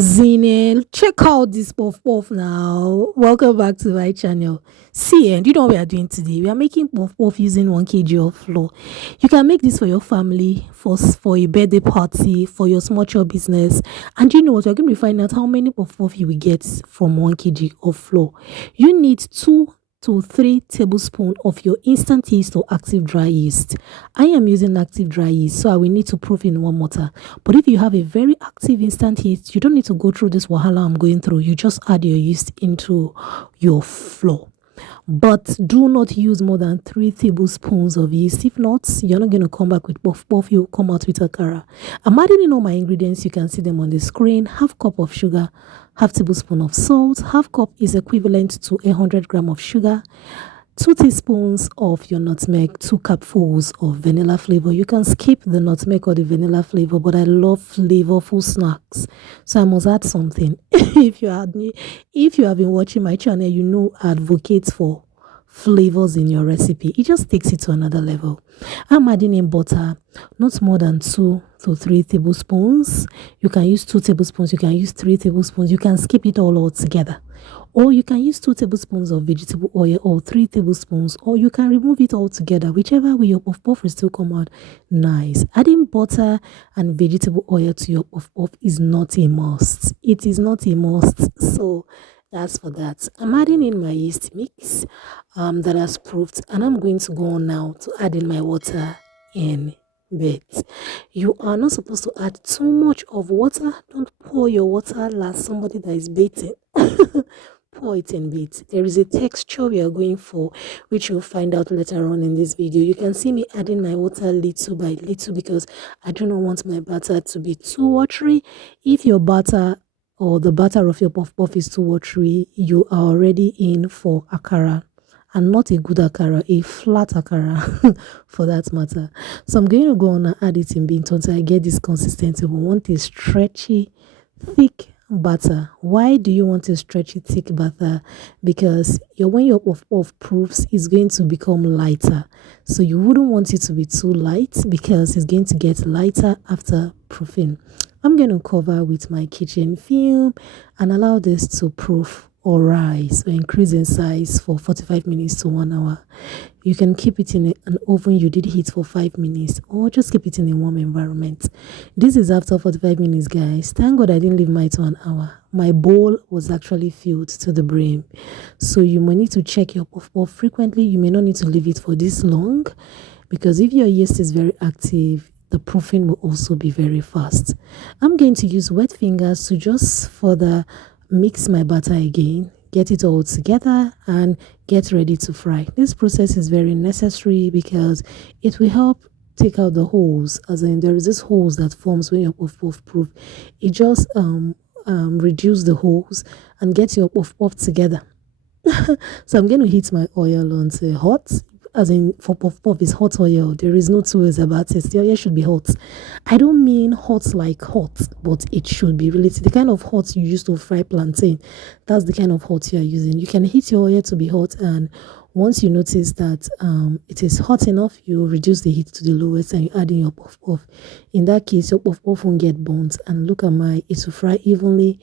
Zinel, check out this puff puff now. Welcome back to my channel. See, and you know what we are doing today? We are making puff puff using 1 kg of flour. You can make this for your family, for a birthday party, for your small child business. And you know what? You're going to be finding out how many puff puff you will get from 1 kg of flour. You need 2 to 3 tablespoons of your instant yeast or active dry yeast. I am using active dry yeast, so I will need to proof in warm water. But if you have a very active instant yeast, you don't need to go through this wahala I'm going through. You just add your yeast into your flour. But do not use more than 3 tablespoons of yeast. If not, you're not going to come back with puff puff. You'll come out with akara. I'm adding in all my ingredients. You can see them on the screen. Half cup of sugar, half tablespoon of salt. Half cup is equivalent to 100 gram of sugar. 2 teaspoons of your nutmeg, 2 cupfuls of vanilla flavor. You can skip the nutmeg or the vanilla flavor, but I love flavorful snacks, so I must add something. If you have been watching my channel, you know I advocate for flavors in your recipe. It just takes it to another level. I'm adding in butter, not more than 2 to 3 tablespoons. You can use 2 tablespoons, you can use 3 tablespoons, you can skip it all together. Or you can use 2 tablespoons of vegetable oil or 3 tablespoons, or you can remove it all together. Whichever way your puff puff will still come out nice. Adding butter and vegetable oil to your puff puff is not a must. It is not a must. So that's for that. I'm adding in my yeast mix that has proofed, and I'm going to go on now to add in my water in bit. You are not supposed to add too much of water. Don't pour your water like somebody that is bathing. Pour it in bits. There is a texture we are going for, which you'll find out later on in this video. You can see me adding my water little by little because I do not want my batter to be too watery. If your batter or the batter of your puff puff is too watery, you are already in for akara, and not a good akara, a flat akara for that matter. So I'm going to go on and add it in bits until I get this consistency. We want a stretchy, thick batter. Why do you want a stretchy, thick batter? Because when your puff puff proofs, is going to become lighter. So you wouldn't want it to be too light because it's going to get lighter after proofing. I'm going to cover with my kitchen film and allow this to proof or rise or increase in size for 45 minutes to 1 hour. You can keep it in an oven you did heat for 5 minutes, or just keep it in a warm environment. This is after 45 minutes, guys. Thank God I didn't leave mine to an hour. My bowl was actually filled to the brim. So you may need to check your puff puff frequently. You may not need to leave it for this long, because if your yeast is very active, the proofing will also be very fast. I'm going to use wet fingers to just further mix my batter again, get it all together, and get ready to fry. This process is very necessary because it will help take out the holes, as in there is this holes that forms when your puff puff proof. It just reduce the holes and get your puff puff together. So I'm going to heat my oil onto hot, as in for puff puff is hot oil. There is no two ways about it. The oil should be hot. I don't mean hot like hot, but it should be related. The kind of hot you use to fry plantain, that's the kind of hot you are using. You can heat your oil to be hot, and once you notice that it is hot enough, you reduce the heat to the lowest and you add in your puff puff. In that case, your puff puff won't get burnt, and look at my, it will fry evenly.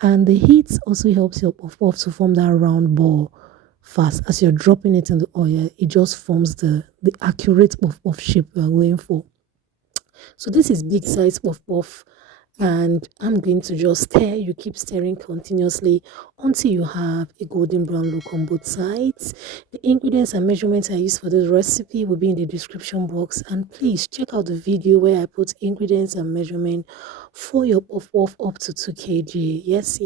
And the heat also helps your puff puff to form that round ball fast. As you're dropping it in the oil, it just forms the accurate puff puff shape we are going for. So this is big size puff puff, and I'm going to just stir. You keep stirring continuously until you have a golden brown look on both sides. The ingredients and measurements I use for this recipe will be in the description box, and please check out the video where I put ingredients and measurement for your puff puff up to 2 kg. Yes,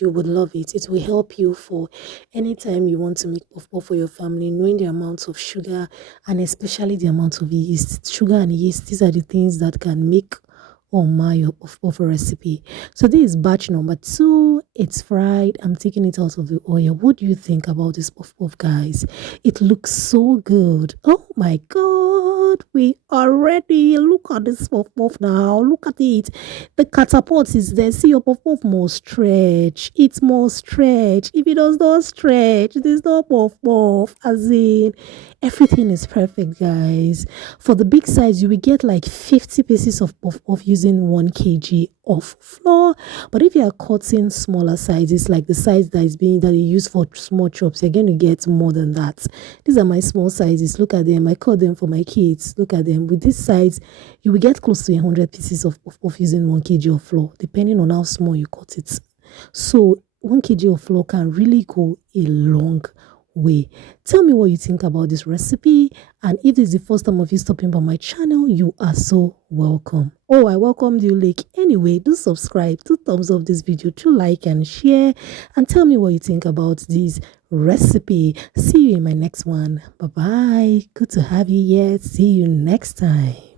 you would love it. It will help you for anytime you want to make puff puff for your family, knowing the amount of sugar and especially the amount of yeast. Sugar and yeast, these are the things that can make or my puff puff recipe. So this is batch number 2. It's fried. I'm taking it out of the oil. What do you think about this puff puff, guys? It looks so good. Oh my god, we are ready. Look at this puff puff now. Look at it. The catapult is there. See, your puff puff must stretch. It must stretch. If it does not stretch, it is not puff puff. As in, everything is perfect, guys. For the big size, you will get like 50 pieces of puff puff using 1 kg of flour. But if you are cutting smaller sizes, like the size that you use for small chops, you're going to get more than that. These are my small sizes. Look at them. I cut them for my kids. Look at them. With this size, you will get close to 100 pieces of puff-puff using 1 kg of flour, depending on how small you cut it. So 1 kg of flour can really go a long way. Tell me what you think about this recipe, and if this is the first time of you stopping by my channel, you are so welcome. Oh, I welcomed you, Lake. Anyway, do subscribe, do thumbs up this video, do like and share, and tell me what you think about this recipe. See you in my next one. Bye bye. Good to have you here. See you next time.